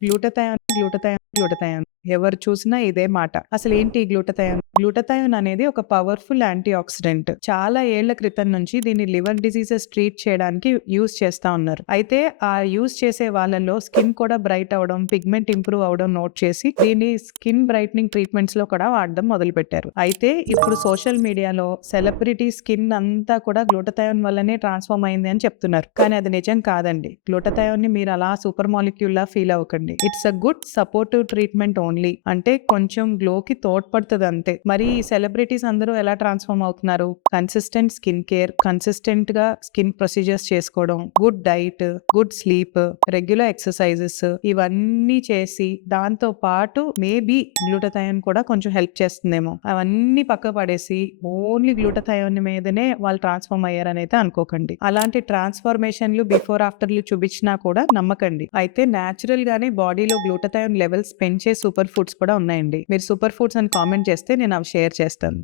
Glutathione, glutathione, glutathione. ఎవరు చూసినా ఇదే మాట. అసలేంటి గ్లూటథయాన్? గ్లూటథయాన్ అనేది ఒక పవర్‌ఫుల్ యాంటీ ఆక్సిడెంట్. చాలా ఏళ్ల క్రితం నుంచి దీన్ని లివర్ డిసీజెస్ ట్రీట్ చేయడానికి యూజ్ చేస్తా ఉన్నారు. అయితే ఆ యూజ్ చేసే వాళ్ళలో స్కిన్ కూడా బ్రైట్ అవ్వడం, పిగ్మెంట్ ఇంప్రూవ్ అవ్వడం నోట్ చేసి దీన్ని స్కిన్ బ్రైట్నింగ్ ట్రీట్మెంట్స్‌లో కూడా వాడడం మొదలుపెట్టారు. అయితే ఇప్పుడు సోషల్ మీడియాలో సెలబ్రిటీ స్కిన్ అంతా కూడా గ్లూటథయాన్ వల్లనే ట్రాన్స్‌ఫార్మ్ అయింది అని చెప్తున్నారు. కానీ అది నిజం కాదండి. గ్లూటథయాన్‌ని మీరు అలా సూపర్ మాలిక్యూల్‌లా ఫీల్ అవ్వకండి. It's a good supportive treatment only. అంటే కొంచెం గ్లోకి తోడ్పడుతది అంతే. మరి ఈ సెలబ్రిటీస్ అందరూ ఎలా ట్రాన్స్‌ఫార్మ్ అవుతున్నారు? కన్సిస్టెంట్ స్కిన్ కేర్, కన్సిస్టెంట్‌గా స్కిన్ ప్రొసీజర్స్ చేసుకోవడం, good diet, good sleep, regular exercises ఇవన్నీ చేసి దాంతో పాటు మేబీ గ్లూటథయాన్ కూడా కొంచెం హెల్ప్ చేస్తుందేమో. అవన్నీ పక్కకు పడేసి ఓన్లీ గ్లూటథయాన్ మీదనే వాళ్ళు ట్రాన్స్‌ఫార్మ్ అయ్యారనైతే అనుకోకండి. అలాంటి ట్రాన్స్‌ఫర్మేషన్‌లు బిఫోర్ ఆఫ్టర్‌లు చూపించినా కూడా నమ్మకండి. అయితే నేచురల్ గానే బాడీలో గ్లూటథయాన్ లెవెల్స్ పెంచే సూపర్ ఫుడ్స్ కూడా ఉన్నాయండి. మీరు సూపర్ ఫుడ్స్ అని కామెంట్ చేస్తే నేను అవి షేర్ చేస్తాను.